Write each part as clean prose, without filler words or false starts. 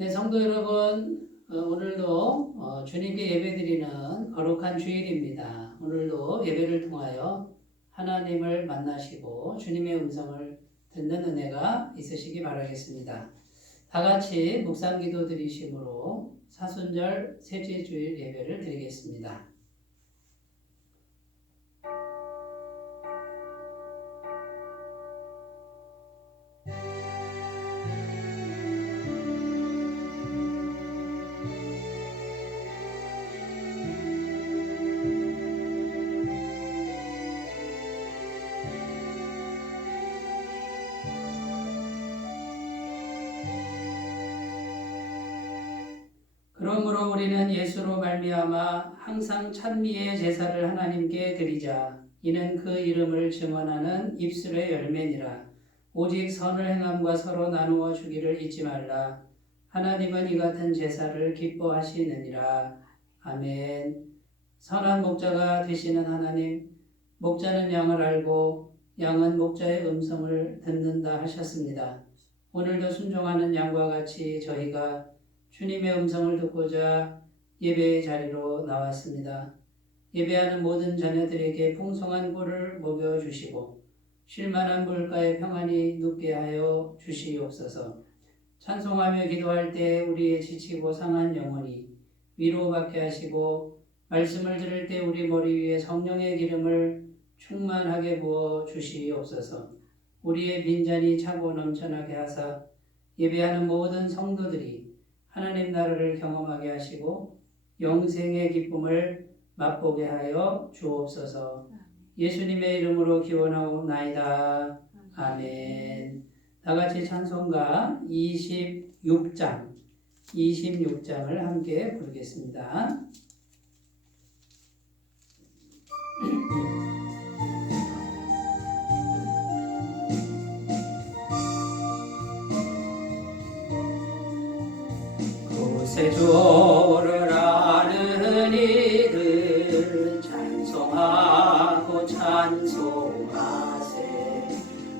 네, 성도 여러분, 오늘도 주님께 예배드리는 거룩한 주일입니다. 오늘도 예배를 통하여 하나님을 만나시고 주님의 음성을 듣는 은혜가 있으시기 바라겠습니다. 다 같이 묵상기도 드리심으로 사순절 셋째 주일 예배를 드리겠습니다. 그러므로 우리는 예수로 말미암아 항상 찬미의 제사를 하나님께 드리자. 이는 그 이름을 증언하는 입술의 열매니라. 오직 선을 행함과 서로 나누어 주기를 잊지 말라. 하나님은 이 같은 제사를 기뻐하시느니라. 아멘. 선한 목자가 되시는 하나님, 목자는 양을 알고 양은 목자의 음성을 듣는다 하셨습니다. 오늘도 순종하는 양과 같이 저희가 주님의 음성을 듣고자 예배의 자리로 나왔습니다. 예배하는 모든 자녀들에게 풍성한 꿀을 먹여주시고 쉴만한 물가에 평안히 눕게 하여 주시옵소서. 찬송하며 기도할 때 우리의 지치고 상한 영혼이 위로받게 하시고 말씀을 들을 때 우리 머리 위에 성령의 기름을 충만하게 부어 주시옵소서. 우리의 빈잔이 차고 넘쳐나게 하사 예배하는 모든 성도들이 하나님 나라를 경험하게 하시고 영생의 기쁨을 맛보게 하여 주옵소서. 예수님의 이름으로 기원하옵나이다. 아멘. 다 같이 찬송가 26장을 함께 부르겠습니다. 구세주를 아는 이들 찬송하고 찬송하세.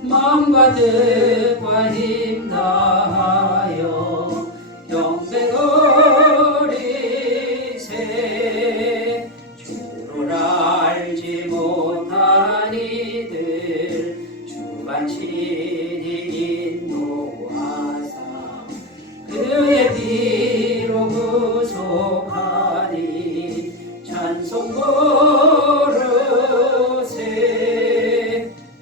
마음과 뜻과 힘 다하여 경배거리세. 주를 알지 못한 이들 주반신이 인도하사 그의 피로 구속하니 찬송 부르세.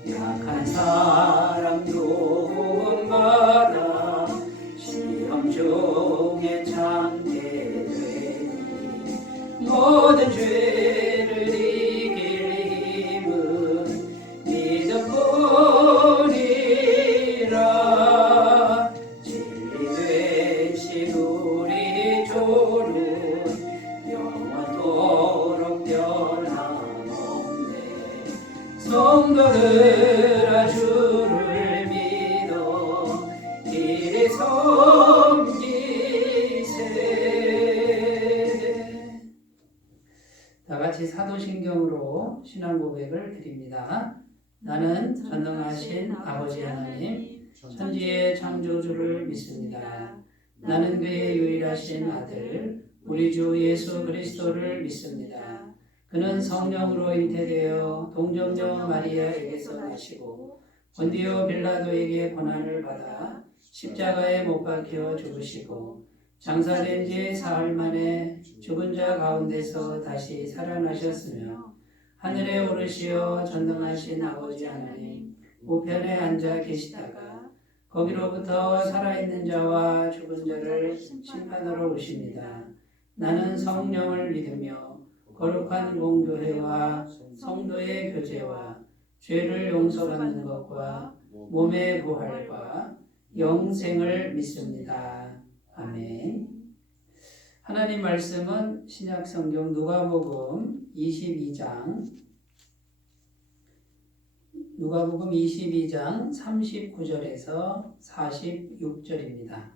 약한 사람 도움받아 시험 중에 참게 되니 모든 죄를 이길 힘은 믿음뿐이라. 진리 되신 우리 주는 영원토록 변함없네. 성도들아 주를 믿어 이리 섬기세. 다 같이 사도신경으로 신앙 고백을 드립니다. 나는 전능하신 아버지 하나님, 천지의 창조주를 믿습니다. 나는 그의 유일하신 아들, 우리 주 예수 그리스도를 믿습니다. 그는 성령으로 잉태되어 동정녀 마리아에게서 나시고 본디오 빌라도에게 고난을 받아 십자가에 못 박혀 죽으시고 장사된 지 사흘 만에 죽은 자 가운데서 다시 살아나셨으며 하늘에 오르시어 전능하신 아버지 하나님 우편에 앉아 계시다가 거기로부터 살아있는 자와 죽은 자를 심판하러 오십니다. 나는 성령을 믿으며 거룩한 공교회와 성도의 교제와 죄를 용서받는 것과 몸의 부활과 영생을 믿습니다. 아멘. 하나님 말씀은 신약성경 누가복음 22장 39절에서 46절입니다.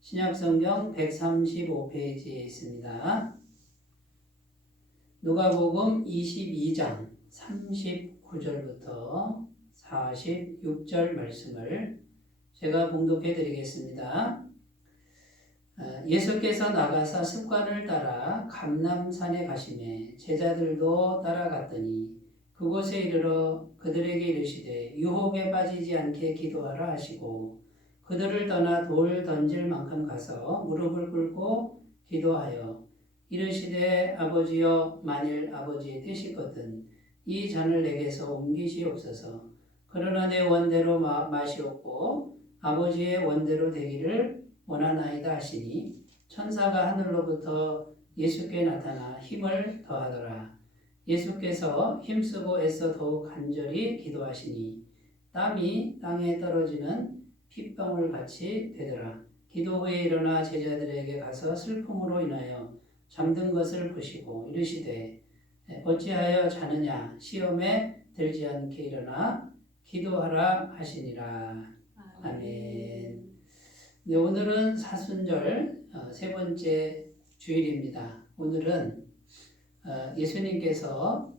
신약성경 135페이지에 있습니다. 누가복음 22장 39절부터 46절 말씀을 제가 봉독해 드리겠습니다. 예수께서 나가사 습관을 따라 감람산에 가시매 제자들도 따라갔더니 그곳에 이르러 그들에게 이르시되 유혹에 빠지지 않게 기도하라 하시고 그들을 떠나 돌 던질 만큼 가서 무릎을 꿇고 기도하여 이르시되 아버지여 만일 아버지의 뜻이거든 이 잔을 내게서 옮기시옵소서. 그러나 내 원대로 마시옵고 아버지의 원대로 되기를 원하나이다 하시니 천사가 하늘로부터 예수께 나타나 힘을 더하더라. 예수께서 힘쓰고 애써 더욱 간절히 기도하시니 땀이 땅에 떨어지는 핏방울 같이 되더라. 기도 후에 일어나 제자들에게 가서 슬픔으로 인하여 잠든 것을 보시고 이르시되 어찌하여 자느냐 시험에 들지 않게 일어나 기도하라 하시니라. 아멘. 네, 오늘은 사순절 세 번째 주일입니다. 오늘은 예수님께서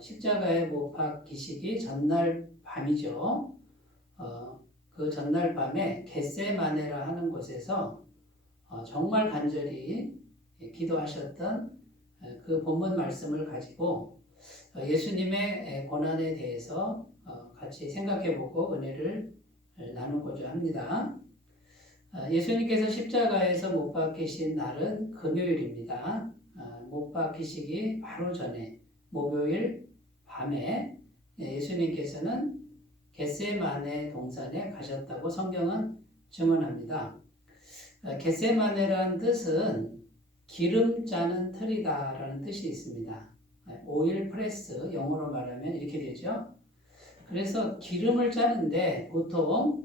십자가에 못 박히시기 전날 밤이죠. 그 전날 밤에 겟세마네라 하는 곳에서 정말 간절히 기도하셨던 그 본문 말씀을 가지고 예수님의 고난에 대해서 같이 생각해보고 은혜를 나누고자 합니다. 예수님께서 십자가에서 못 박히신 날은 금요일입니다. 못 박히시기 바로 전에 목요일 밤에 예수님께서는 겟세마네 동산에 가셨다고 성경은 증언합니다. 겟세마네라는 뜻은 기름 짜는 틀이다라는 뜻이 있습니다. 오일 프레스, 영어로 말하면 이렇게 되죠. 그래서 기름을 짜는데 보통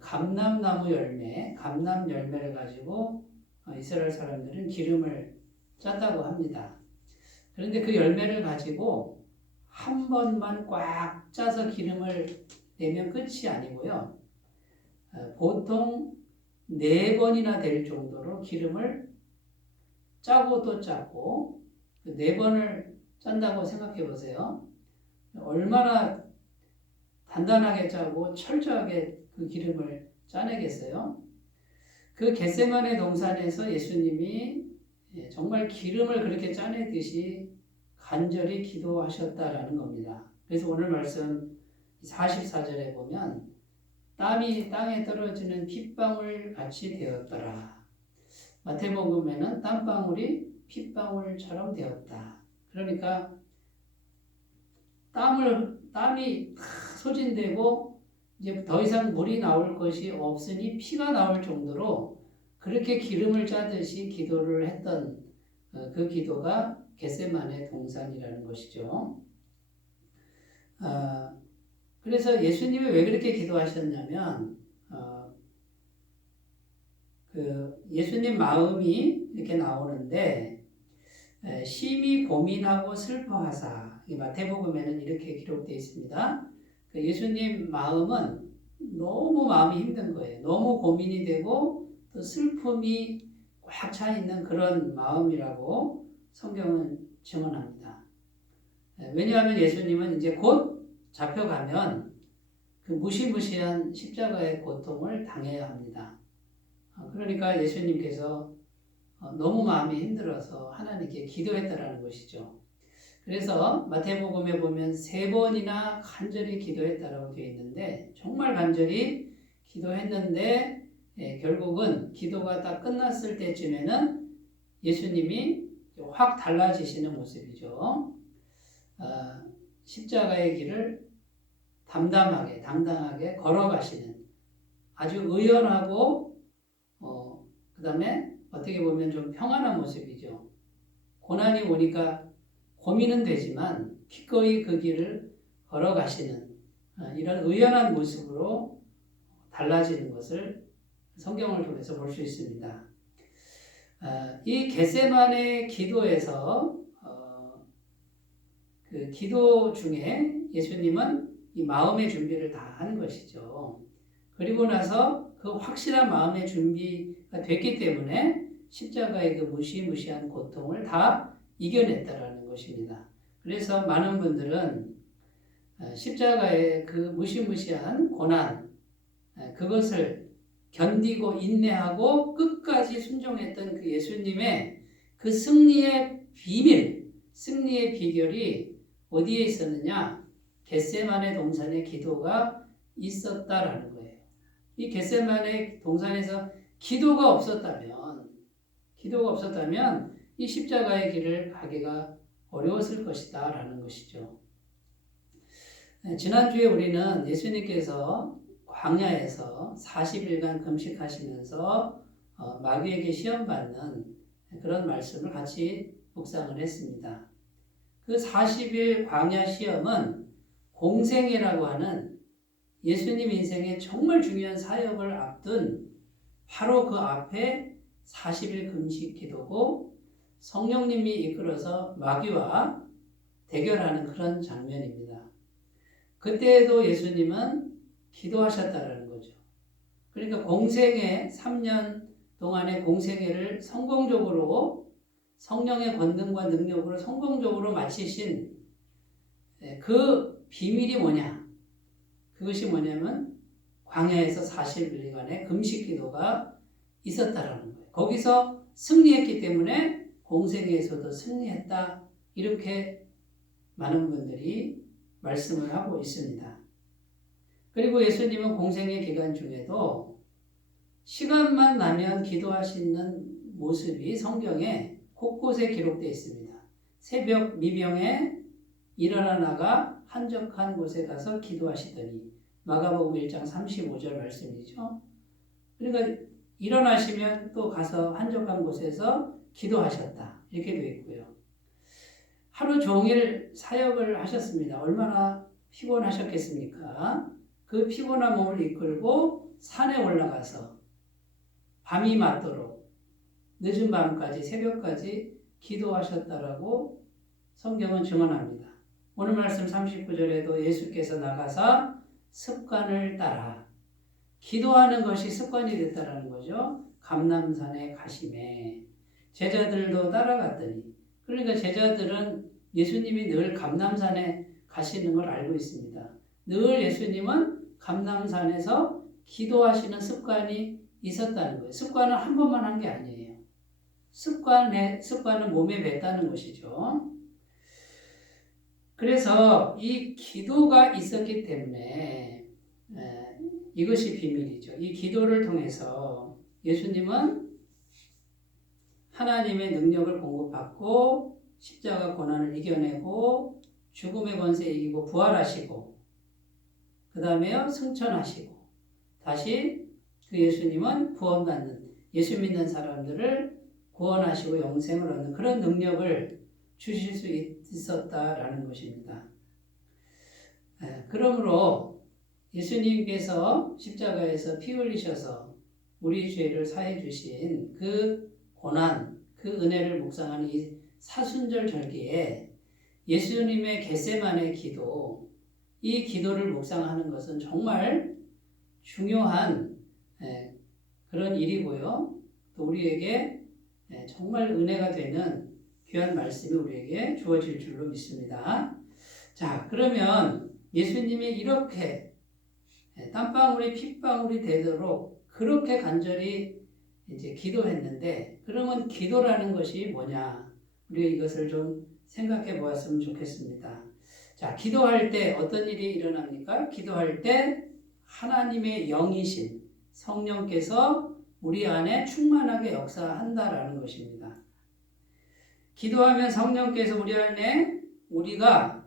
감람나무 열매, 감람 열매를 가지고 이스라엘 사람들은 기름을 짰다고 합니다. 그런데 그 열매를 가지고 한 번만 꽉 짜서 기름을 내면 끝이 아니고요. 보통 4번이나 될 정도로 기름을 짜고 또 짜고 4번을 짠다고 생각해 보세요. 얼마나 단단하게 짜고 철저하게 그 기름을 짜내겠어요? 그 겟세마네 동산에서 예수님이 정말 기름을 그렇게 짜내듯이 간절히 기도하셨다라는 겁니다. 그래서 오늘 말씀 44절에 보면 땀이 땅에 떨어지는 핏방울 같이 되었더라. 마태복음에는 땀방울이 핏방울처럼 되었다. 그러니까 땀이 소진되고 이제 더 이상 물이 나올 것이 없으니 피가 나올 정도로 그렇게 기름을 짜듯이 기도를 했던 그 기도가 겟세마네 동산이라는 것이죠. 그래서 예수님이 왜 그렇게 기도하셨냐면 그 예수님 마음이 이렇게 나오는데 심히 고민하고 슬퍼하사 마태복음에는 이렇게 기록되어 있습니다. 예수님 마음은 너무 마음이 힘든 거예요. 너무 고민이 되고 또 슬픔이 꽉 차 있는 그런 마음이라고 성경은 증언합니다. 왜냐하면 예수님은 이제 곧 잡혀가면 그 무시무시한 십자가의 고통을 당해야 합니다. 그러니까 예수님께서 너무 마음이 힘들어서 하나님께 기도했다라는 것이죠. 그래서 마태복음에 보면 3번이나 간절히 기도했다라고 되어 있는데 정말 간절히 기도했는데 결국은 기도가 딱 끝났을 때쯤에는 예수님이 확 달라지시는 모습이죠. 십자가의 길을 담담하게 당당하게 걸어가시는 아주 의연하고 그 다음에 어떻게 보면 좀 평안한 모습이죠. 고난이 오니까 고민은 되지만 기꺼이 그 길을 걸어가시는 이런 의연한 모습으로 달라지는 것을 성경을 통해서 볼 수 있습니다. 이 겟세마네 기도에서 그 기도 중에 예수님은 이 마음의 준비를 다 하는 것이죠. 그리고 나서 그 확실한 마음의 준비가 됐기 때문에 십자가의 그 무시무시한 고통을 다 이겨냈다라는 것입니다. 그래서 많은 분들은 십자가의 그 무시무시한 고난 그것을 견디고 인내하고 끝까지 순종했던 그 예수님의 그 승리의 비밀, 승리의 비결이 어디에 있었느냐? 겟세마네 동산의 기도가 있었다라는 거예요. 이 겟세마네 동산에서 기도가 없었다면 이 십자가의 길을 가기가 어려웠을 것이다 라는 것이죠. 지난주에 우리는 예수님께서 광야에서 40일간 금식하시면서 마귀에게 시험받는 그런 말씀을 같이 묵상을 했습니다. 그 40일 광야 시험은 공생애라고 하는 예수님 인생의 정말 중요한 사역을 앞둔 바로 그 앞에 40일 금식 기도고 성령님이 이끌어서 마귀와 대결하는 그런 장면입니다. 그때에도 예수님은 기도하셨다라는 거죠. 그러니까 공생애 3년 동안의 공생애를 성공적으로 성령의 권능과 능력으로 성공적으로 마치신 그 비밀이 뭐냐? 그것이 뭐냐면 광야에서 40일간의 금식 기도가 있었다라는 거예요. 거기서 승리했기 때문에 공생애에서도 승리했다. 이렇게 많은 분들이 말씀을 하고 있습니다. 그리고 예수님은 공생애 기간 중에도 시간만 나면 기도하시는 모습이 성경에 곳곳에 기록되어 있습니다. 새벽 미명에 일어나 나가 한적한 곳에 가서 기도하시더니 마가복음 1장 35절 말씀이죠. 그러니까 일어나시면 또 가서 한적한 곳에서 기도하셨다. 이렇게 되어 있고요. 하루 종일 사역을 하셨습니다. 얼마나 피곤하셨겠습니까? 그 피곤한 몸을 이끌고 산에 올라가서 밤이 맞도록 늦은 밤까지 새벽까지 기도하셨다라고 성경은 증언합니다. 오늘 말씀 39절에도 예수께서 나가사 습관을 따라 기도하는 것이 습관이 됐다라는 거죠. 감람산에 가심에 제자들도 따라갔더니 그러니까 제자들은 예수님이 늘 감람산에 가시는 걸 알고 있습니다. 늘 예수님은 감람산에서 기도하시는 습관이 있었다는 거예요. 습관은 한 번만 한 게 아니에요. 습관은 몸에 뱉다는 것이죠. 그래서 이 기도가 있었기 때문에 이것이 비밀이죠. 이 기도를 통해서 예수님은 하나님의 능력을 공급받고 십자가 고난을 이겨내고 죽음의 권세 이기고 부활하시고 그 다음에 승천하시고 다시 그 예수님은 구원받는 예수 믿는 사람들을 구원하시고 영생을 얻는 그런 능력을 주실 수 있었다라는 것입니다. 그러므로 예수님께서 십자가에서 피 흘리셔서 우리 죄를 사해 주신 그 고난, 그 은혜를 묵상하는 이 사순절 절기에 예수님의 겟세마네 기도, 이 기도를 묵상하는 것은 정말 중요한 그런 일이고요. 또 우리에게 정말 은혜가 되는 귀한 말씀이 우리에게 주어질 줄로 믿습니다. 자, 그러면 예수님이 이렇게 땀방울이 핏방울이 되도록 그렇게 간절히 이제 기도했는데, 그러면 기도라는 것이 뭐냐? 우리가 이것을 좀 생각해 보았으면 좋겠습니다. 자, 기도할 때 어떤 일이 일어납니까? 기도할 때 하나님의 영이신 성령께서 우리 안에 충만하게 역사한다라는 것입니다. 기도하면 성령께서 우리 안에 우리가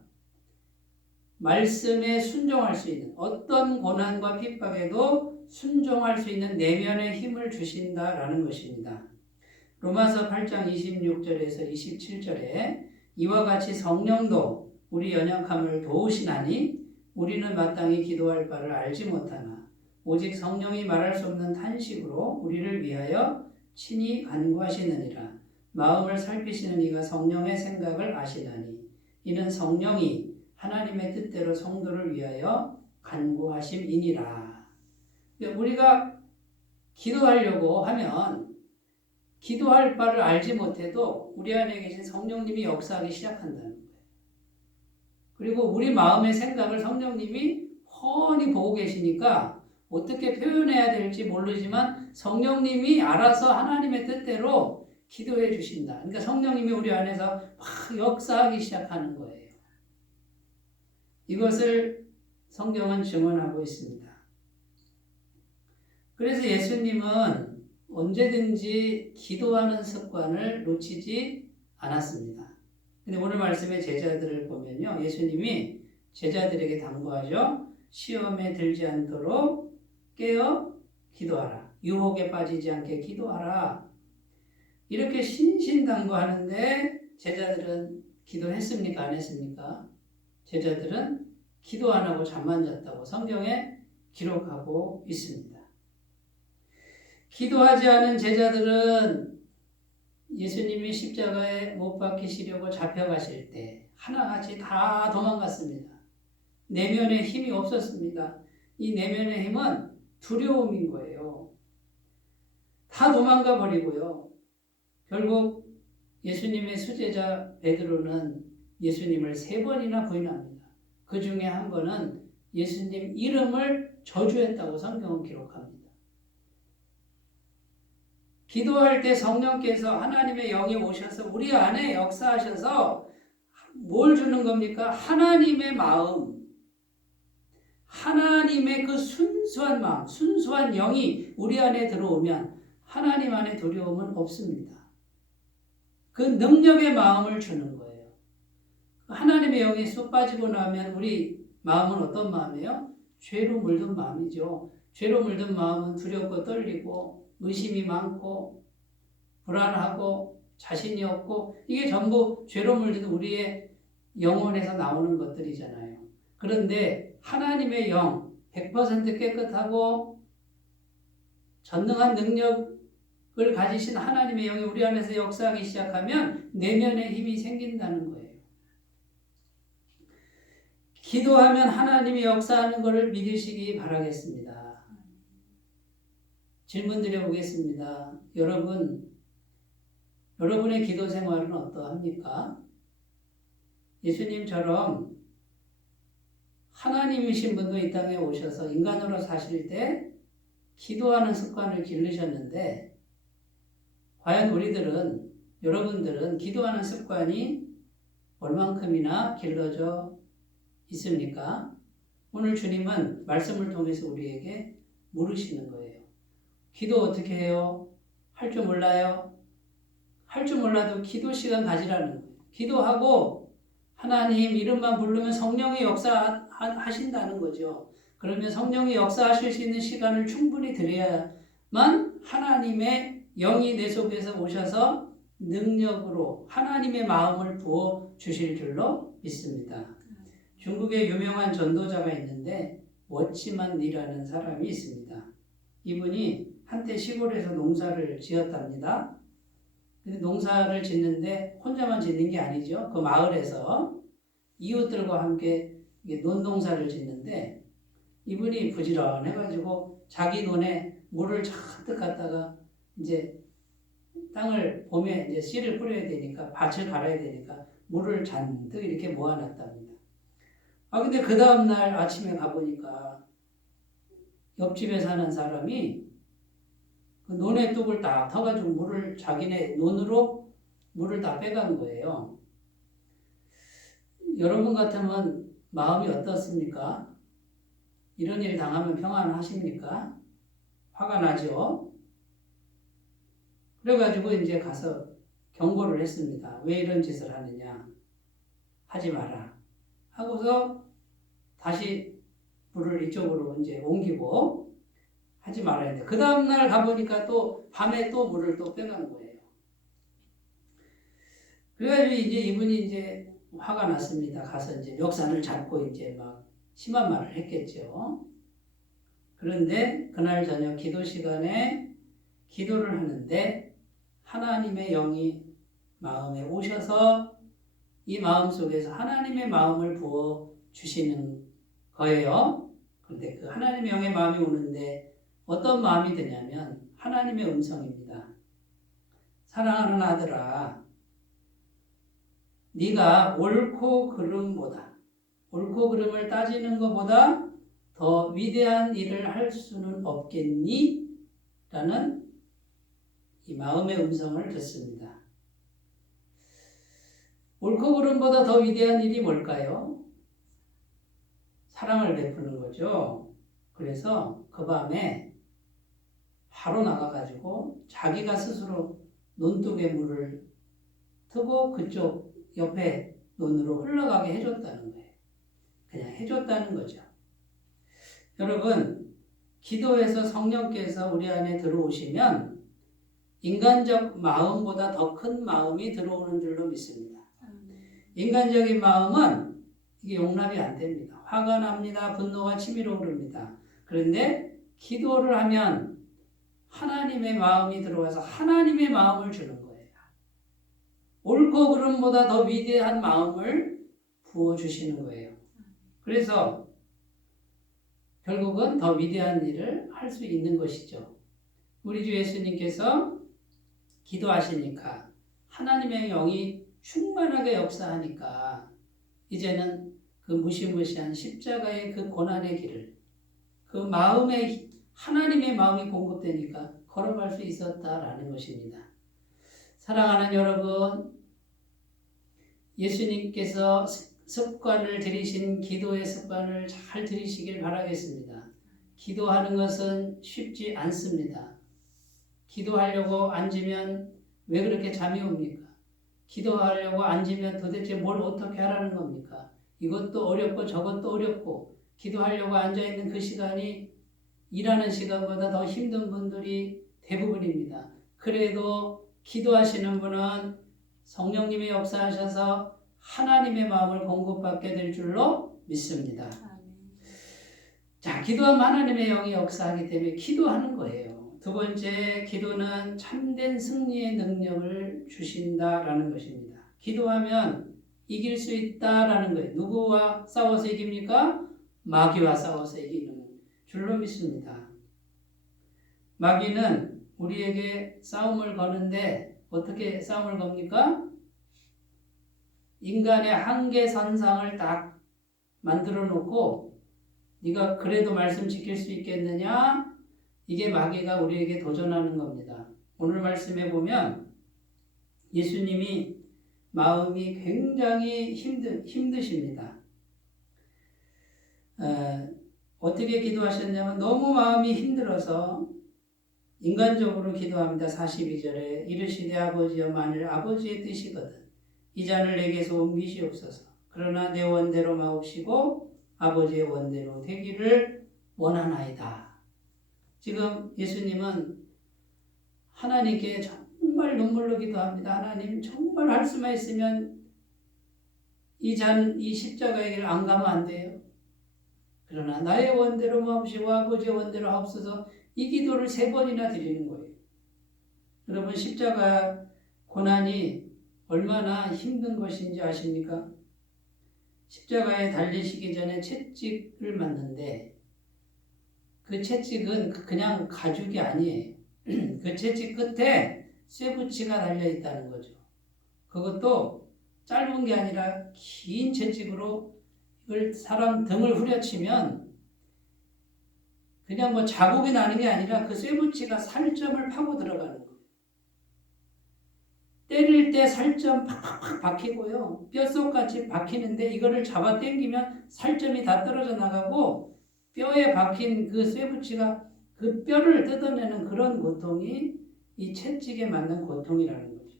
말씀에 순종할 수 있는 어떤 고난과 핍박에도 순종할 수 있는 내면의 힘을 주신다라는 것입니다. 로마서 8장 26절에서 27절에 이와 같이 성령도 우리 연약함을 도우시나니 우리는 마땅히 기도할 바를 알지 못하나 오직 성령이 말할 수 없는 탄식으로 우리를 위하여 친히 간구하시느니라. 마음을 살피시는 이가 성령의 생각을 아시나니 이는 성령이 하나님의 뜻대로 성도를 위하여 간구하심이니라. 우리가 기도하려고 하면 기도할 바를 알지 못해도 우리 안에 계신 성령님이 역사하기 시작한다는 거예요. 그리고 우리 마음의 생각을 성령님이 훤히 보고 계시니까 어떻게 표현해야 될지 모르지만 성령님이 알아서 하나님의 뜻대로 기도해 주신다. 그러니까 성령님이 우리 안에서 막 역사하기 시작하는 거예요. 이것을 성경은 증언하고 있습니다. 그래서 예수님은 언제든지 기도하는 습관을 놓치지 않았습니다. 근데 오늘 말씀의 제자들을 보면요. 예수님이 제자들에게 당부하죠. 시험에 들지 않도록 깨어 기도하라. 유혹에 빠지지 않게 기도하라. 이렇게 신신당부하는데 제자들은 기도했습니까? 안 했습니까? 제자들은 기도 안 하고 잠만 잤다고 성경에 기록하고 있습니다. 기도하지 않은 제자들은 예수님이 십자가에 못 박히시려고 잡혀가실 때 하나같이 다 도망갔습니다. 내면에 힘이 없었습니다. 이 내면의 힘은 두려움인 거예요. 다 도망가 버리고요. 결국 예수님의 수제자 베드로는 예수님을 3번이나 부인합니다. 그 중에 한 번은 예수님 이름을 저주했다고 성경은 기록합니다. 기도할 때 성령께서 하나님의 영이 오셔서 우리 안에 역사하셔서 뭘 주는 겁니까? 하나님의 마음, 하나님의 그 순수한 마음, 순수한 영이 우리 안에 들어오면 하나님 안에 두려움은 없습니다. 그 능력의 마음을 주는 거예요. 하나님의 영이 쏙 빠지고 나면 우리 마음은 어떤 마음이에요? 죄로 물든 마음이죠. 죄로 물든 마음은 두렵고 떨리고 의심이 많고 불안하고 자신이 없고 이게 전부 죄로 물든 우리의 영혼에서 나오는 것들이잖아요. 그런데 하나님의 영, 100% 깨끗하고 전능한 능력을 가지신 하나님의 영이 우리 안에서 역사하기 시작하면 내면의 힘이 생긴다는 거예요. 기도하면 하나님이 역사하는 것을 믿으시기 바라겠습니다. 질문 드려보겠습니다. 여러분의 기도 생활은 어떠합니까? 예수님처럼 하나님이신 분도 이 땅에 오셔서 인간으로 사실 때 기도하는 습관을 기르셨는데 과연 여러분들은 기도하는 습관이 얼만큼이나 길러져 있습니까? 오늘 주님은 말씀을 통해서 우리에게 물으시는 거예요. 기도 어떻게 해요? 할 줄 몰라요? 할 줄 몰라도 기도 시간 가지라는 거예요. 기도하고 하나님 이름만 부르면 성령이 역사하신다는 거죠. 그러면 성령이 역사하실 수 있는 시간을 충분히 드려야만 하나님의 영이 내 속에서 오셔서 능력으로 하나님의 마음을 부어 주실 줄로 믿습니다. 중국에 유명한 전도자가 있는데 워치만 리라는 사람이 있습니다. 이분이 한때 시골에서 농사를 지었답니다. 근데 농사를 짓는데 혼자만 짓는 게 아니죠. 그 마을에서 이웃들과 함께 논농사를 짓는데 이분이 부지런해가지고 자기 논에 물을 잔뜩 갖다가 이제 땅을 봄에 이제 씨를 뿌려야 되니까 밭을 갈아야 되니까 물을 잔뜩 이렇게 모아놨답니다. 근데 그 다음날 아침에 가보니까 옆집에 사는 사람이 그 논의 뚝을 딱 터가지고 물을 자기네 논으로 물을 다 빼간 거예요. 여러분 같으면 마음이 어떻습니까? 이런 일 당하면 평안하십니까? 화가 나죠? 그래가지고 이제 가서 경고를 했습니다. 왜 이런 짓을 하느냐? 하지 마라. 하고서 다시 불을 이쪽으로 이제 옮기고 하지 말아야 돼. 그 다음날 가보니까 또 밤에 또 물을 또 빼가는 거예요. 그래가지고 이제 이분이 이제 화가 났습니다. 가서 이제 멱살을 잡고 이제 막 심한 말을 했겠죠. 그런데 그날 저녁 기도 시간에 기도를 하는데 하나님의 영이 마음에 오셔서 이 마음 속에서 하나님의 마음을 부어 주시는 거예요. 그런데 그 하나님의 영의 마음이 오는데 어떤 마음이 드냐면 하나님의 음성입니다. 사랑하는 아들아, 네가 옳고 그름을 따지는 것보다 더 위대한 일을 할 수는 없겠니? 라는 이 마음의 음성을 듣습니다. 옳고 그름보다 더 위대한 일이 뭘까요? 사랑을 베푸는 거죠. 그래서 그 밤에 바로 나가가지고 자기가 스스로 논둑에 물을 트고 그쪽 옆에 논으로 흘러가게 해줬다는 거예요. 그냥 해줬다는 거죠. 여러분, 기도에서 성령께서 우리 안에 들어오시면 인간적 마음보다 더 큰 마음이 들어오는 줄로 믿습니다. 인간적인 마음은 이게 용납이 안 됩니다. 화가 납니다. 분노가 치밀어 오릅니다. 그런데 기도를 하면 하나님의 마음이 들어와서 하나님의 마음을 주는 거예요. 옳고 그름보다 더 위대한 마음을 부어주시는 거예요. 그래서 결국은 더 위대한 일을 할 수 있는 것이죠. 우리 주 예수님께서 기도하시니까 하나님의 영이 충만하게 역사하니까 이제는 그 무시무시한 십자가의 그 고난의 길을 그 마음에 하나님의 마음이 공급되니까 걸어갈 수 있었다라는 것입니다. 사랑하는 여러분, 예수님께서 습관을 들이신 기도의 습관을 잘 들이시길 바라겠습니다. 기도하는 것은 쉽지 않습니다. 기도하려고 앉으면 왜 그렇게 잠이 옵니까? 기도하려고 앉으면 도대체 뭘 어떻게 하라는 겁니까? 이것도 어렵고 저것도 어렵고 기도하려고 앉아있는 그 시간이 일하는 시간보다 더 힘든 분들이 대부분입니다. 그래도 기도하시는 분은 성령님이 역사하셔서 하나님의 마음을 공급받게 될 줄로 믿습니다. 자, 기도하면 하나님의 영이 역사하기 때문에 기도하는 거예요. 두 번째, 기도는 참된 승리의 능력을 주신다라는 것입니다. 기도하면 이길 수 있다라는 거예요. 누구와 싸워서 이깁니까? 마귀와 싸워서 이기는 줄로 믿습니다. 마귀는 우리에게 싸움을 거는데 어떻게 싸움을 겁니까? 인간의 한계선상을 딱 만들어 놓고 네가 그래도 말씀 지킬 수 있겠느냐? 이게 마귀가 우리에게 도전하는 겁니다. 오늘 말씀해 보면 예수님이 마음이 굉장히 힘드십니다. 어떻게 기도하셨냐면 너무 마음이 힘들어서 인간적으로 기도합니다. 42절에 이르시되 아버지여 만일 아버지의 뜻이거든 이 잔을 내게서 옮기시옵소서. 그러나 내 원대로 마옵시고 아버지의 원대로 되기를 원하나이다. 지금 예수님은 하나님께 정말 눈물로 기도합니다. 하나님 정말 할 수만 있으면 이 십자가의 길 안 가면 안 돼요. 그러나 나의 원대로 마옵시고 아버지의 원대로 하옵소서. 이 기도를 3번이나 드리는 거예요. 여러분 십자가 고난이 얼마나 힘든 것인지 아십니까? 십자가에 달리시기 전에 채찍을 맞는데 그 채찍은 그냥 가죽이 아니에요. 그 채찍 끝에 쇠붙이가 달려있다는 거죠. 그것도 짧은 게 아니라 긴 채찍으로 이걸 사람 등을 후려치면 그냥 뭐 자국이 나는 게 아니라 그 쇠붙이가 살점을 파고 들어가는 거예요. 때릴 때 살점 팍팍팍 박히고요. 뼛속같이 박히는데 이거를 잡아 당기면 살점이 다 떨어져 나가고 뼈에 박힌 그 쇠붙이가 그 뼈를 뜯어내는 그런 고통이 이 채찍에 맞는 고통이라는 거죠.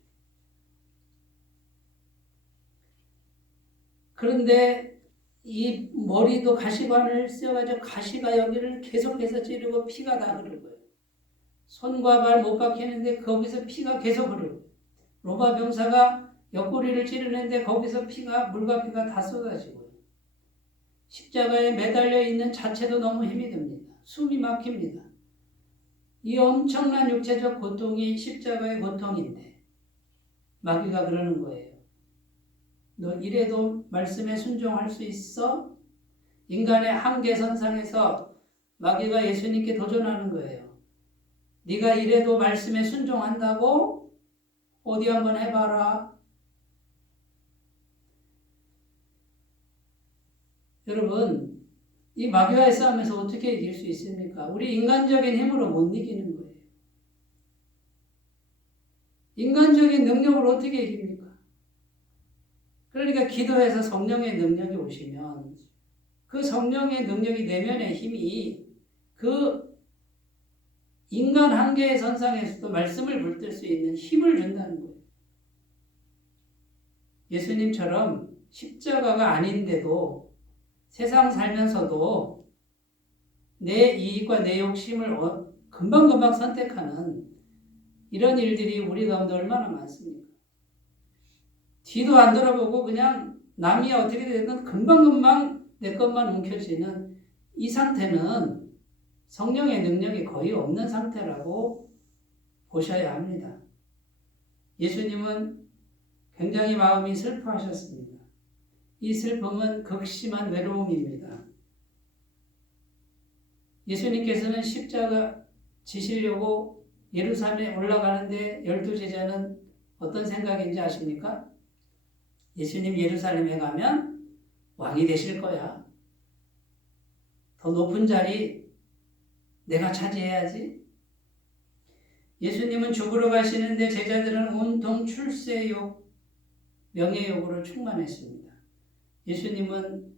그런데 이 머리도 가시관을 쓰여가지고 가시가 여기를 계속해서 찌르고 피가 다 흐르고요. 손과 발 못 박히는데 거기서 피가 계속 흐르고 로마 병사가 옆구리를 찌르는데 거기서 물과 피가 다 쏟아지고요. 십자가에 매달려 있는 자체도 너무 힘이 듭니다. 숨이 막힙니다. 이 엄청난 육체적 고통이 십자가의 고통인데 마귀가 그러는 거예요. 너 이래도 말씀에 순종할 수 있어? 인간의 한계선상에서 마귀가 예수님께 도전하는 거예요. 네가 이래도 말씀에 순종한다고? 어디 한번 해봐라. 여러분, 이 마귀와의 싸움에서 어떻게 이길 수 있습니까? 우리 인간적인 힘으로 못 이기는 거예요. 인간적인 능력으로 어떻게 이깁니까? 그러니까 기도해서 성령의 능력이 오시면 그 성령의 능력이 내면의 힘이 그 인간 한계의 선상에서도 말씀을 붙들 수 있는 힘을 준다는 거예요. 예수님처럼 십자가가 아닌데도 세상 살면서도 내 이익과 내 욕심을 금방금방 선택하는 이런 일들이 우리 가운데 얼마나 많습니까? 뒤도 안 돌아보고 그냥 남이 어떻게 되든 금방금방 내 것만 움켜쥐는 이 상태는 성령의 능력이 거의 없는 상태라고 보셔야 합니다. 예수님은 굉장히 마음이 슬퍼하셨습니다. 이 슬픔은 극심한 외로움입니다. 예수님께서는 십자가 지시려고 예루살렘에 올라가는데 12제자는 어떤 생각인지 아십니까? 예수님 예루살렘에 가면 왕이 되실 거야. 더 높은 자리 내가 차지해야지. 예수님은 죽으러 가시는데 제자들은 온통 출세욕, 명예욕으로 충만했습니다. 예수님은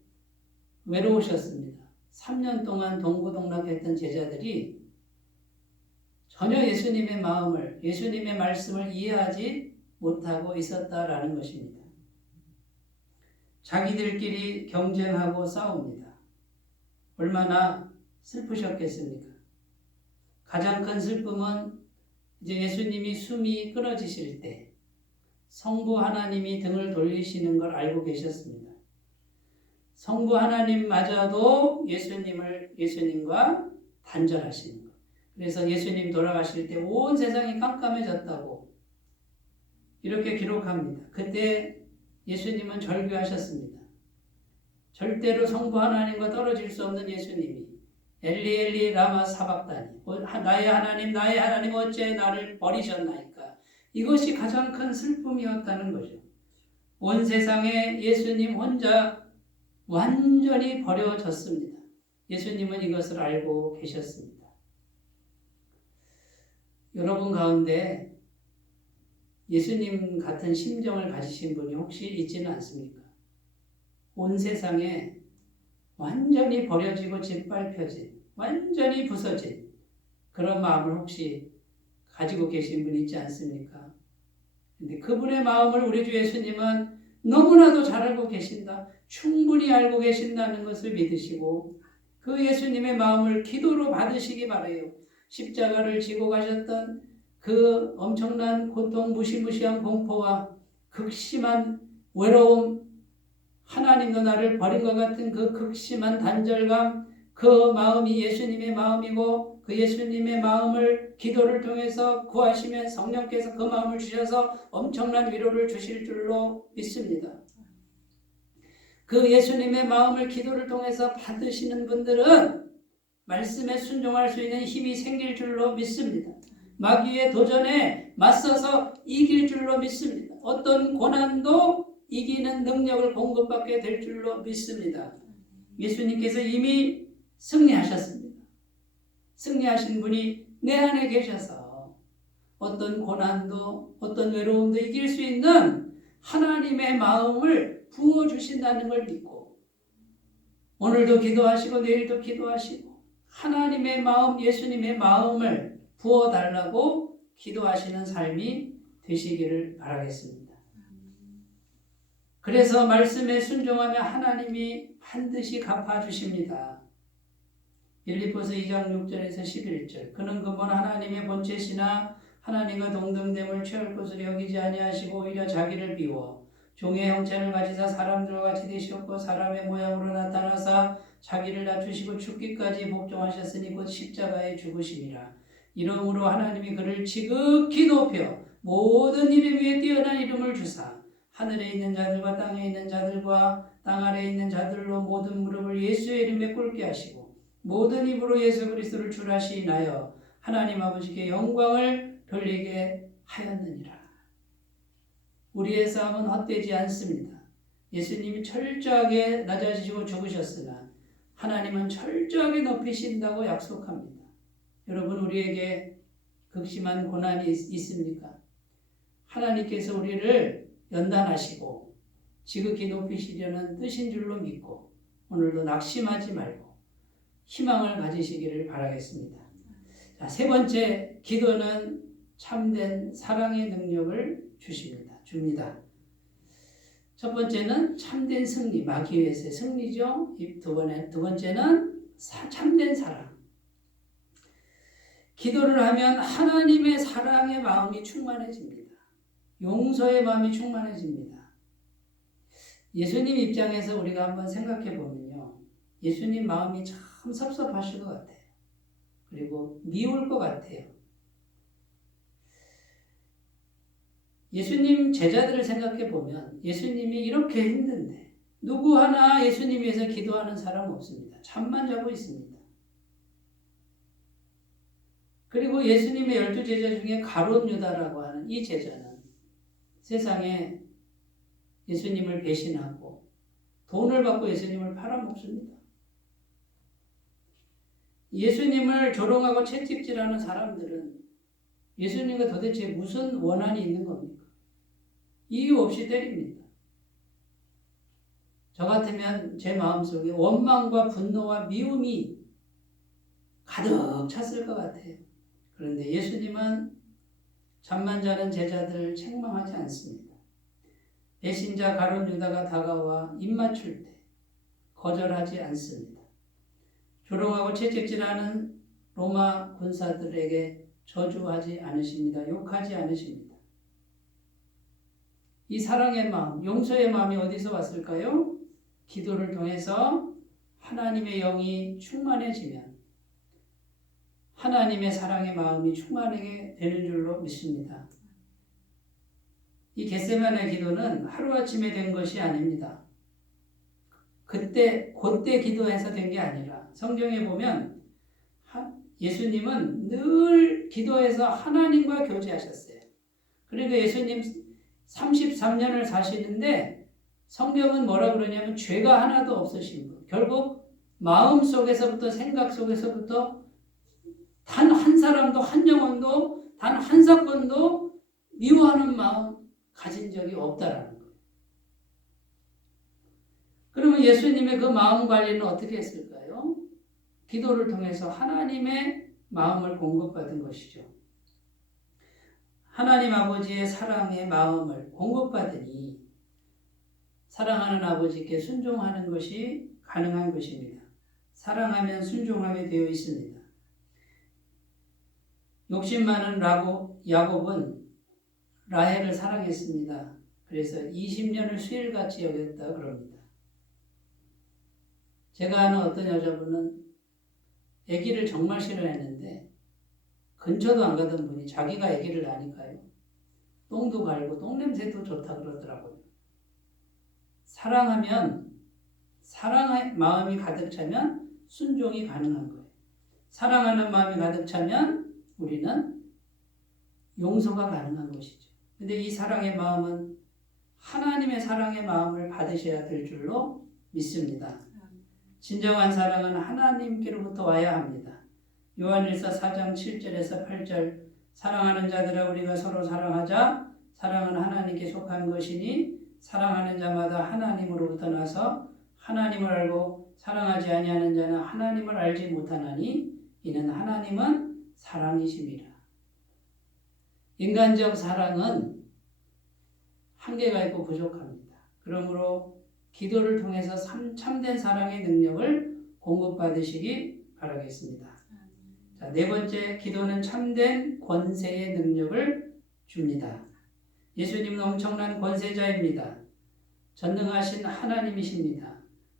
외로우셨습니다. 3년 동안 동고동락했던 제자들이 전혀 예수님의 마음을, 예수님의 말씀을 이해하지 못하고 있었다라는 것입니다. 자기들끼리 경쟁하고 싸웁니다. 얼마나 슬프셨겠습니까? 가장 큰 슬픔은 이제 예수님이 숨이 끊어지실 때 성부 하나님이 등을 돌리시는 걸 알고 계셨습니다. 성부 하나님마저도 예수님과 단절하시는 것. 그래서 예수님 돌아가실 때 온 세상이 깜깜해졌다고 이렇게 기록합니다. 그때 예수님은 절규하셨습니다. 절대로 성부 하나님과 떨어질 수 없는 예수님이 엘리 엘리 라마 사박다니 나의 하나님 어찌 나를 버리셨나이까. 이것이 가장 큰 슬픔이었다는 거죠. 온 세상에 예수님 혼자 완전히 버려졌습니다. 예수님은 이것을 알고 계셨습니다. 여러분 가운데 예수님 같은 심정을 가지신 분이 혹시 있지는 않습니까? 온 세상에 완전히 버려지고 짓밟혀진, 완전히 부서진 그런 마음을 혹시 가지고 계신 분 있지 않습니까? 근데 그분의 마음을 우리 주 예수님은 너무나도 잘 알고 계신다. 충분히 알고 계신다는 것을 믿으시고 그 예수님의 마음을 기도로 받으시기 바라요. 십자가를 지고 가셨던 그 엄청난 고통, 무시무시한 공포와 극심한 외로움, 하나님도 나를 버린 것 같은 그 극심한 단절감, 그 마음이 예수님의 마음이고 그 예수님의 마음을 기도를 통해서 구하시면 성령께서 그 마음을 주셔서 엄청난 위로를 주실 줄로 믿습니다. 그 예수님의 마음을 기도를 통해서 받으시는 분들은 말씀에 순종할 수 있는 힘이 생길 줄로 믿습니다. 마귀의 도전에 맞서서 이길 줄로 믿습니다. 어떤 고난도 이기는 능력을 공급받게 될 줄로 믿습니다. 예수님께서 이미 승리하셨습니다. 승리하신 분이 내 안에 계셔서 어떤 고난도 어떤 외로움도 이길 수 있는 하나님의 마음을 부어주신다는 걸 믿고 오늘도 기도하시고 내일도 기도하시고 하나님의 마음, 예수님의 마음을 부어달라고 기도하시는 삶이 되시기를 바라겠습니다. 그래서 말씀에 순종하면 하나님이 반드시 갚아주십니다. 빌립보서 2장 6절에서 11절 그는 그분 하나님의 본체시나 하나님과 동등됨을 취할 것으로 여기지 아니하시고 오히려 자기를 비워 종의 형체를 가지사 사람들과 같이 되셨고 사람의 모양으로 나타나사 자기를 낮추시고 죽기까지 복종하셨으니 곧 십자가에 죽으심이라. 이러므로 하나님이 그를 지극히 높여 모든 이름 위에 뛰어난 이름을 주사 하늘에 있는 자들과 땅에 있는 자들과 땅 아래에 있는 자들로 모든 무릎을 예수의 이름에 꿇게 하시고 모든 입으로 예수 그리스도를 주라시나여 하나님 아버지께 영광을 돌리게 하였느니라. 우리의 싸움은 헛되지 않습니다. 예수님이 철저하게 낮아지시고 죽으셨으나 하나님은 철저하게 높이신다고 약속합니다. 여러분, 우리에게 극심한 고난이 있습니까? 하나님께서 우리를 연단하시고 지극히 높이시려는 뜻인 줄로 믿고 오늘도 낙심하지 말고 희망을 가지시기를 바라겠습니다. 자, 세 번째, 기도는 참된 사랑의 능력을 줍니다. 첫 번째는 참된 승리, 마귀에서의 승리죠. 두 번째는 참된 사랑. 기도를 하면 하나님의 사랑의 마음이 충만해집니다. 용서의 마음이 충만해집니다. 예수님 입장에서 우리가 한번 생각해 보면요. 예수님 마음이 참 섭섭하실 것 같아요. 그리고 미울 것 같아요. 예수님 제자들을 생각해 보면 예수님이 이렇게 힘든데 누구 하나 예수님 위해서 기도하는 사람 없습니다. 잠만 자고 있습니다. 그리고 예수님의 12제자 중에 가룟 유다라고 하는 이 제자는 세상에 예수님을 배신하고 돈을 받고 예수님을 팔아먹습니다. 예수님을 조롱하고 채찍질하는 사람들은 예수님과 도대체 무슨 원한이 있는 겁니까? 이유 없이 때립니다. 저 같으면 제 마음속에 원망과 분노와 미움이 가득 찼을 것 같아요. 그런데 예수님은 잠만 자는 제자들을 책망하지 않습니다. 배신자 가룟 유다가 다가와 입맞출 때 거절하지 않습니다. 조롱하고 채찍질하는 로마 군사들에게 저주하지 않으십니다. 욕하지 않으십니다. 이 사랑의 마음, 용서의 마음이 어디서 왔을까요? 기도를 통해서 하나님의 영이 충만해지면 하나님의 사랑의 마음이 충만하게 되는 줄로 믿습니다. 이 겟세마네 기도는 하루아침에 된 것이 아닙니다. 그때 기도해서 된 게 아니라 성경에 보면 예수님은 늘 기도해서 하나님과 교제하셨어요. 그러니까 예수님 33년을 사시는데 성경은 뭐라 그러냐면 죄가 하나도 없으신 분. 결국 마음 속에서부터 생각 속에서부터 단 한 사람도 한 영혼도 단 한 사건도 미워하는 마음 가진 적이 없다라는 거예요. 그러면 예수님의 그 마음 관리는 어떻게 했을까요? 기도를 통해서 하나님의 마음을 공급받은 것이죠. 하나님 아버지의 사랑의 마음을 공급받으니 사랑하는 아버지께 순종하는 것이 가능한 것입니다. 사랑하면 순종하게 되어 있습니다. 욕심 많은 야곱은 라헬을 사랑했습니다. 그래서 20년을 수일같이 여겼다 그럽니다. 제가 아는 어떤 여자분은 아기를 정말 싫어했는데 근처도 안 가던 분이 자기가 아기를 낳으니까요. 똥도 갈고 똥냄새도 좋다 그러더라고요. 사랑하면 사랑의 마음이 가득 차면 순종이 가능한 거예요. 사랑하는 마음이 가득 차면 우리는 용서가 가능한 것이죠. 근데 이 사랑의 마음은 하나님의 사랑의 마음을 받으셔야 될 줄로 믿습니다. 진정한 사랑은 하나님께로부터 와야 합니다. 요한일서 4장 7절에서 8절 사랑하는 자들아 우리가 서로 사랑하자. 사랑은 하나님께 속한 것이니 사랑하는 자마다 하나님으로부터 나서 하나님을 알고 사랑하지 아니하는 자는 하나님을 알지 못하나니 이는 하나님은 사랑이심이라. 인간적 사랑은 한계가 있고 부족합니다. 그러므로 기도를 통해서 참된 사랑의 능력을 공급받으시기 바라겠습니다. 자, 네 번째, 기도는 참된 권세의 능력을 줍니다. 예수님은 엄청난 권세자입니다. 전능하신 하나님이십니다.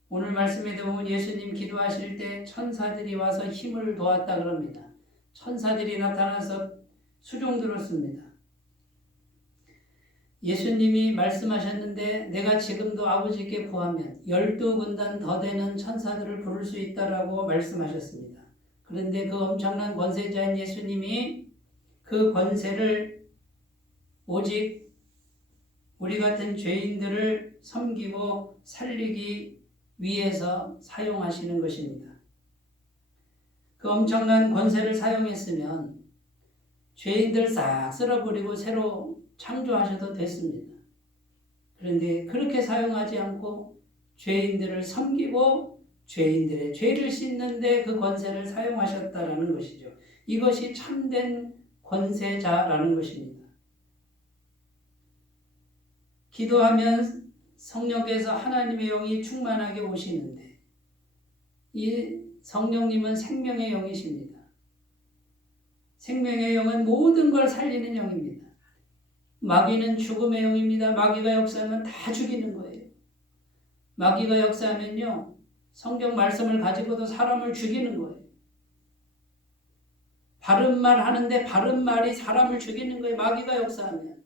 오늘 말씀에 보면 예수님 기도하실 때 천사들이 와서 힘을 도왔다 그럽니다. 천사들이 나타나서 수종 들었습니다. 예수님이 말씀하셨는데 내가 지금도 아버지께 구하면 12군단 더 되는 천사들을 부를 수 있다라고 말씀하셨습니다. 그런데 그 엄청난 권세자인 예수님이 그 권세를 오직 우리 같은 죄인들을 섬기고 살리기 위해서 사용하시는 것입니다. 그 엄청난 권세를 사용했으면 죄인들 싹 쓸어버리고 새로 창조하셔도 됐습니다. 그런데 그렇게 사용하지 않고 죄인들을 섬기고 죄인들의 죄를 씻는데 그 권세를 사용하셨다라는 것이죠. 이것이 참된 권세자라는 것입니다. 기도하면 성령께서 하나님의 영이 충만하게 오시는데 이 성령님은 생명의 영이십니다. 생명의 영은 모든 걸 살리는 영입니다. 마귀는 죽음의 영입니다. 마귀가 역사하면 다 죽이는 거예요. 마귀가 역사하면요, 성경 말씀을 가지고도 사람을 죽이는 거예요. 바른 말 하는데 바른 말이 사람을 죽이는 거예요. 마귀가 역사하면.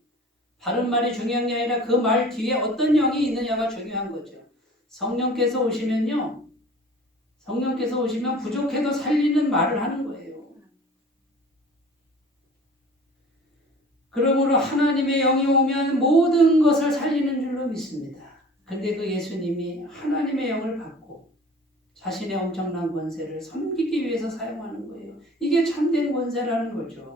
바른 말이 중요한 게 아니라 그 말 뒤에 어떤 영이 있느냐가 중요한 거죠. 성령께서 오시면 부족해도 살리는 말을 하는 거예요. 그러므로 하나님의 영이 오면 모든 것을 살리는 줄로 믿습니다. 근데 그 예수님이 하나님의 영을 받고 자신의 엄청난 권세를 섬기기 위해서 사용하는 거예요. 이게 참된 권세라는 거죠.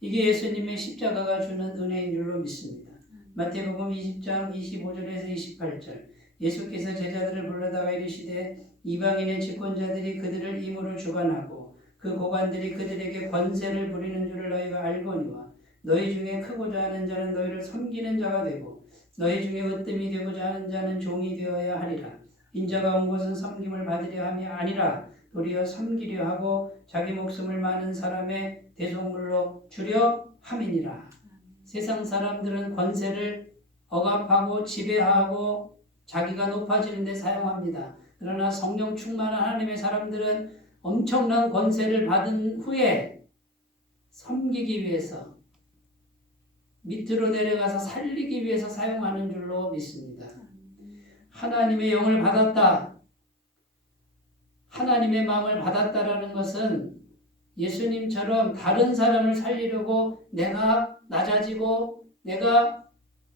이게 예수님의 십자가가 주는 은혜인 줄로 믿습니다. 마태복음 20장 25절에서 28절 예수께서 제자들을 불러다가 이르시되 이방인의 집권자들이 그들을 임으로 주관하고 그 고관들이 그들에게 권세를 부리는 줄을 너희가 알거니와 너희 중에 크고자 하는 자는 너희를 섬기는 자가 되고 너희 중에 으뜸이 되고자 하는 자는 종이 되어야 하리라. 인자가 온 것은 섬김을 받으려 함이 아니라 도리어 섬기려 하고 자기 목숨을 많은 사람의 대속물로 주려 함이니라. 세상 사람들은 권세를 억압하고 지배하고 자기가 높아지는 데 사용합니다. 그러나 성령 충만한 하나님의 사람들은 엄청난 권세를 받은 후에 섬기기 위해서 밑으로 내려가서 살리기 위해서 사용하는 줄로 믿습니다. 하나님의 영을 받았다. 하나님의 마음을 받았다라는 것은 예수님처럼 다른 사람을 살리려고 내가 낮아지고 내가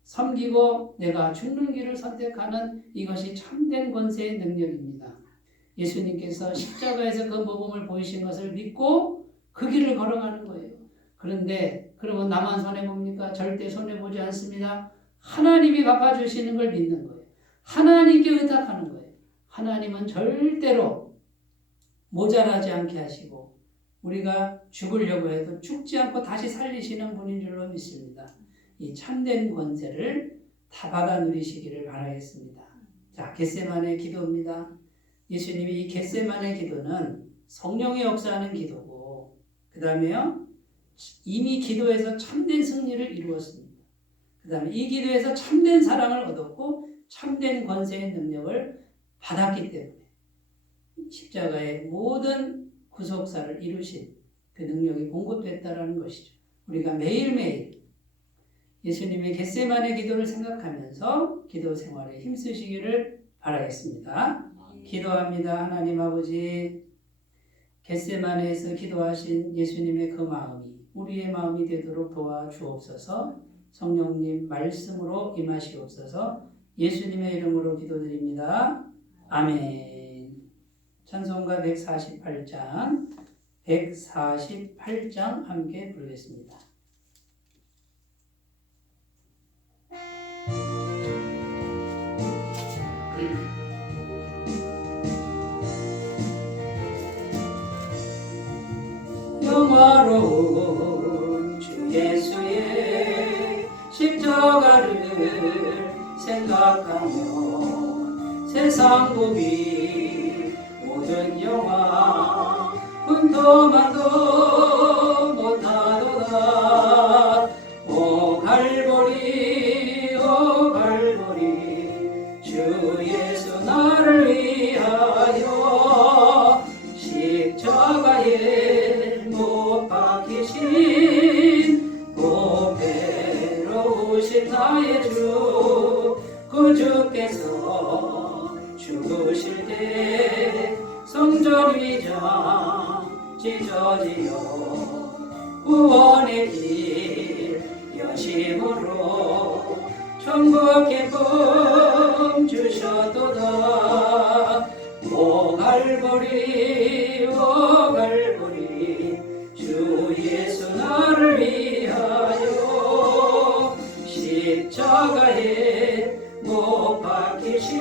섬기고 내가 죽는 길을 선택하는 이것이 참된 권세의 능력입니다. 예수님께서 십자가에서 그 모범을 보이신 것을 믿고 그 길을 걸어가는 거예요. 그런데 그러면 나만 손해봅니까? 절대 손해보지 않습니다. 하나님이 갚아주시는 걸 믿는 거예요. 하나님께 의탁하는 거예요. 하나님은 절대로 모자라지 않게 하시고 우리가 죽으려고 해도 죽지 않고 다시 살리시는 분인 줄로 믿습니다. 이 참된 권세를 다 받아 누리시기를 바라겠습니다. 자, 겟세마네 기도입니다. 예수님이 이 겟세마네 기도는 성령의 역사하는 기도고 그 다음에요 이미 기도에서 참된 승리를 이루었습니다. 그 다음에 이 기도에서 참된 사랑을 얻었고 참된 권세의 능력을 받았기 때문에 십자가의 모든 구속사를 이루신 그 능력이 공급됐다라는 것이죠. 우리가 매일매일 예수님의 겟세마네 기도를 생각하면서 기도 생활에 힘쓰시기를 바라겠습니다. 기도합니다. 하나님 아버지, 겟세마네에서 기도하신 예수님의 그 마음이 우리의 마음이 되도록 도와주옵소서. 성령님 말씀으로 임하시옵소서. 예수님의 이름으로 기도드립니다. 아멘. 찬송가 148장 함께 부르겠습니다. 영화로운 주 예수의 십자가를 생각하며 세상 고비 모든 영화 분토만도 못하도다. 오 갈보리 오 갈보리 주 예수 나를 위하여 십자가에 못 박히신 고배로우신 나의 주 그 주께서 죽으실 때 성전 위장 찢어지어 구원의 길 여심으로 천국 기쁨 주셨도다. 오 갈보리 오 갈보리 주 예수 나를 위하여 십자가에 못 박히신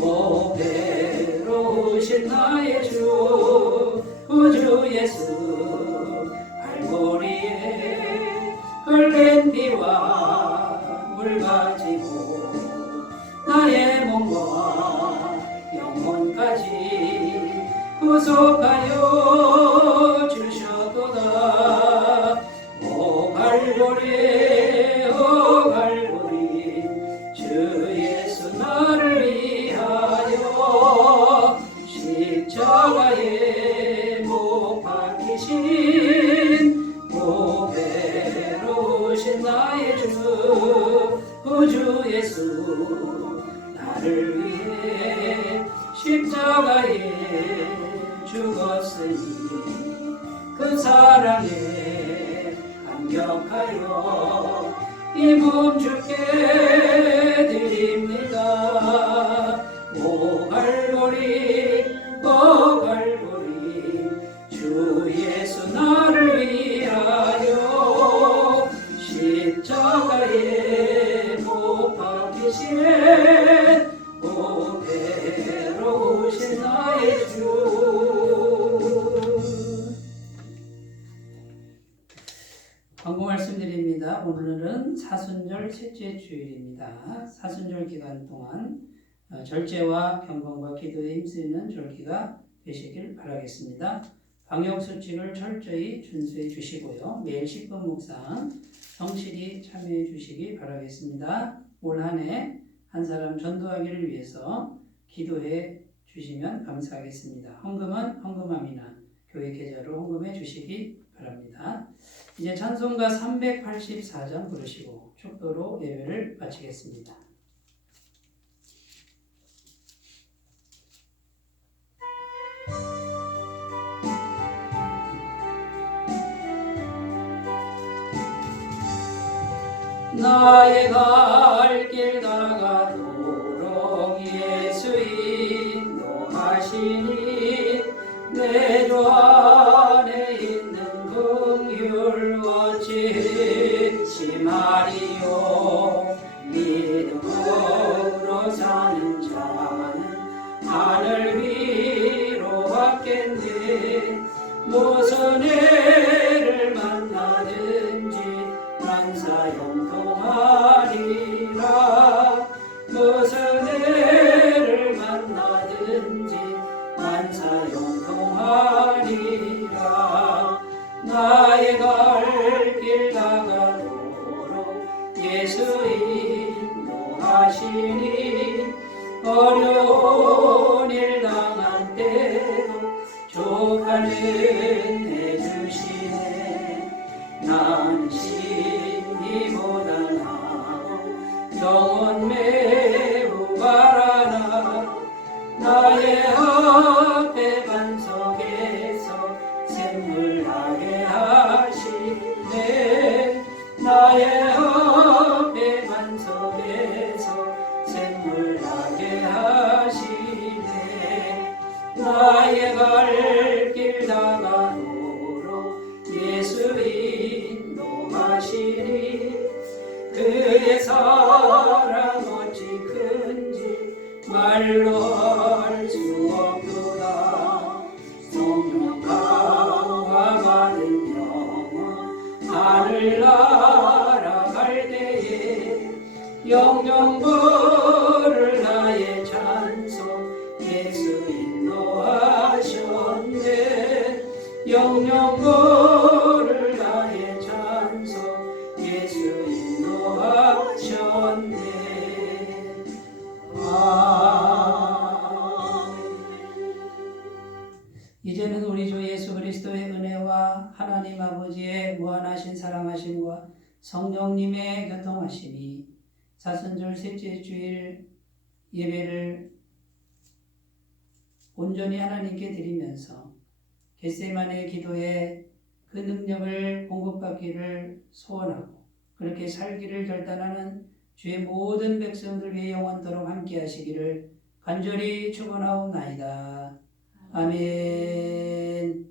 오 배로우신 나의 주 구주 예수 갈보리에 흘린 피와 물 가지고 나의 몸과 영혼까지 구속하여 주셨도다. 오 갈보리 오 갈보리 주 예수 나를 위하여 십자가에 못 박히신 오 배로우신 나의 주 구주 예수 나를 위해 십자가에 죽었으니 그 사랑에 감격하여 이 몸 주께 드립니다. 오 갈보리 오 갈보리 주 예수 나를 위하여 십자가에 못 박히신 오 배로우신 나의 주. 광고 말씀드립니다. 오늘은 사순절 셋째 주일입니다. 사순절 기간 동안 절제와 경건과 기도에 힘쓰는 절기가 되시길 바라겠습니다. 방역수칙을 철저히 준수해 주시고요. 매일 10분 묵상 성실히 참여해 주시기 바라겠습니다. 올 한 해 한 사람 전도하기를 위해서 기도해 주시면 감사하겠습니다. 헌금은 헌금함이나 교회 계좌로 헌금해 주시기 바랍니다. 이제 찬송가 384장 부르시고 축도로 예배를 마치겠습니다. 나의 갈 길 다가도록 예수 인도하시니 내 주 안에 있는 긍휼 어찌 심하리요. 믿음으로 사는 자는 하늘 위로 받겠네. 무슨 애를 만나든지 만사 형통하리라. 무슨 애를 만나든지 만사 형통하리라. 나의 갈 길 다가도록 예수 인도하시니 어려운 일 당한 때도 족하는 해주시네. 난 심히보다 나고 영혼 매우 바라나. 나의 앞에 반석에서 샘물나게 하시네. 나의 앞에 반석에서 샘물나게 하시네. 나의 갈 길 다가도록 예수 인도하시니 그의 사랑 어찌 큰지 말로 할 수 없도다. 성령 강화 받은 영혼 하늘 날아갈 때에 영영 부를 나의 찬송 예수 인도하셨네. 영영 부를 나의 찬송 예수 인도하셨네. 이제는 우리 주 예수 그리스도의 은혜와 하나님 아버지의 무한하신 사랑하심과 성령님의 교통하심이 사순절 셋째 주일 예배를 온전히 하나님께 드리면서 겟세마네 기도에 그 능력을 공급받기를 소원하고 그렇게 살기를 결단하는 주의 모든 백성들 위해 영원토록 함께 하시기를 간절히 축원하옵나이다. 아멘.